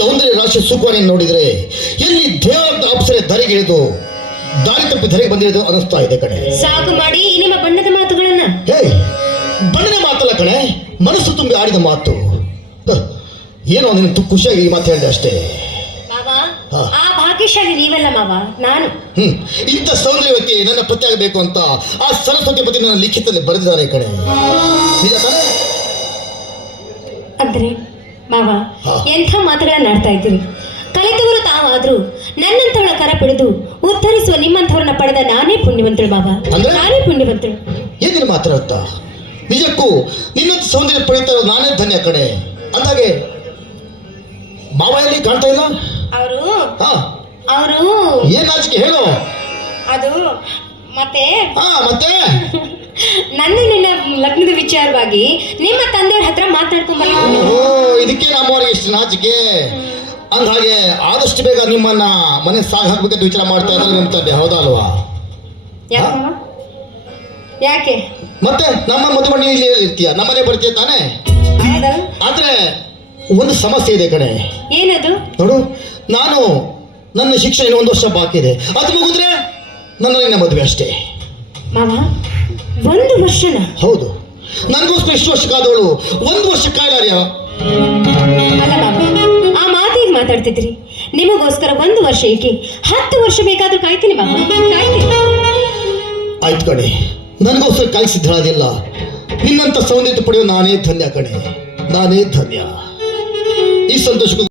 ಸೌಂದರ್ಯ ರಾಶಿ ಸುಖವನ್ನು ನೋಡಿದರೆ ಎಲ್ಲಿ ದೇವರ ಅಪ್ಸರೆ ಧರೆಗಿಳಿದು ದಾರಿ ತಪ್ಪಿ ಧರೆಗೆ ಬಂದಿರೋದು ಅನಿಸ್ತಾ ಇದೆ ಕಣೆ. ಸಾಕು ಮಾಡಿ ನಿಮ್ಮ ಬಣ್ಣದ ಮಾತುಗಳನ್ನ. ಹೇ ಬಣ್ಣದ ಮಾತಲ್ಲ ಕಣೆ ಮನಸ್ಸು ತುಂಬಿ ಆಡಿದ ಮಾತು. ಏನೋ ನಿನ್ನ ತು- ಖುಷಿಯಾಗಿ ಈ ಮಾತು ಹೇಳಿದೆ ಅಷ್ಟೇ. ಆ ಭಾಗ್ಯಶಾಲಿ ನೀವಲ್ಲ ಮಾವ ನಾನು. ಹ್ಮ್ ಇಂಥ ಸೌಂದರ್ಯವತಿ ನನ್ನ ಪತಿ ಆಗಬೇಕು ಅಂತ ಆ ಸರಸ್ವತಿ ಪತಿ ನನ್ನ ಲಿಖಿತದಲ್ಲಿ ಬರೆದಿದ್ದಾರೆ ಕಣೆ. ನಿಜ ತಾನೇ? ಅಂದ್ರೆ ಮಾವ. ಎಂಥ ಮಾತುಗಳನ್ನ ಆಡ್ತಾ ಇದ್ದೀರಿ? ಕಲಿತವರು ತಾವಾದ್ರೂ ನನ್ನಂಥವಳ ಕರ ಪಡೆದು ಉತ್ತರಿಸುವ ನಿಮ್ಮಂಥವ್ರನ್ನ ಪಡೆದ ನಾನೇ ಪುಣ್ಯವಂತಳು ಬಾಬಾ. ಅಂದ್ರೆ? ನಾನೇ ಪುಣ್ಯವಂತಳು ಏನಿನ ಮಾತ್ರ ನಿಜಕ್ಕೂ ನಿನ್ನಂತ ಸೌಂದರ್ಯ ಇರೋದು ನಾನೇ ಧನ್ಯ ಕಣೆ. ಅಂದಾಗೆ ಮಾವ ಎಲ್ಲಿ ಕಾಣ್ತಾ ಇಲ್ಲ? ಅವರು? ಹಾ. ಅವರು? ಏನ್ ನಾಚಿಕೆ ಹೇಳು. ಅದು ಮತ್ತೆ? ಹಾ ಮತ್ತೆ? ನಿನ್ನ ಲಗ್ನದ ವಿಚಾರವಾಗಿ ನಿಮ್ಮ ತಂದೆಯವ್ರ ಹತ್ರ ಮಾತಾಡ್ಕೊಂಡ್ ಬರ್ಲಿಕ್ಕೆ ಓ ಇದಕ್ಕೆ ನಮ್ಮವರಿಗೆ ಇಷ್ಟು ನಾಚಿಕೆ. ಅಂದ ಹಾಗೆ ಆದಷ್ಟು ಬೇಗ ನಿಮ್ಮನ್ನ ಮನೆ ಸಾಗ ಹಾಕ್ಬೇಕಂತ ವಿಚಾರ ಮಾಡ್ತಾ ಇದ್ದಾರೆ ನಿಮ್ಮ ತಂದೆ ಹೌದಾ ಅಲ್ವಾ ಯಾಕೆ ಯಾಕೆ? ಮತ್ತೆ ನಮ್ಮ ಮದುವೆ ಮನೆಯಲ್ಲಿ ಇಲ್ಲಿ ಇರ್ತೀಯ? ನಮ್ಮನೆ ಬರ್ತೀಯ ತಾನೇ? ಹೌದಾ? ಆದ್ರೆ ಒಂದು ಸಮಸ್ಯೆ ಇದೆ ಕಣೆ. ಏನದು? ನೋಡು ನಾನು ನನ್ನ ಶಿಕ್ಷಣ ಇನ್ನು ಒಂದು ವರ್ಷ ಬಾಕಿ ಇದೆ ಅದು ಮುಗಿದ್ರೆ ನನ್ನ ನಿನ್ನ ಮದುವೆ ಅಷ್ಟೇ. ಮಾವ ಒಂದು ವರ್ಷನ. ಹೌದು. ನನಗೋಸ್ಕರ ಇಷ್ಟು ವರ್ಷ ಕಾದವಳು ಒಂದು ವರ್ಷ ಕಾಯಲಾರ್ಯ. ಅಲ್ಲ ಮಾವ ಆ ಮಾತಿಗೆ ಮಾತಾಡ್ತಿದ್ರಿ. ನಿಮಗೋಸ್ಕರ ಒಂದು ವರ್ಷ ಏಕೆ? ಹತ್ತು ವರ್ಷ ಬೇಕಾದ್ರೂ ಕಾಯ್ತೀನಿ ಮಾವ ಕಾಯ್ತೀನಿ. ಆಯ್ತು ಕಣೆ. ನನಗೋಸ್ಕರ ಕಾಯಿ ಸಿದ್ಧರಾದಿಲ್ಲ ನಿನ್ನಂತ ಸೌಂದರ್ಯ ಪಡೆಯೋ ನಾನೇ ಧನ್ಯ ಕಣೆ. ನಾನೇ ಧನ್ಯ. ಈ ಸಂತೋಷಕ್ಕೂ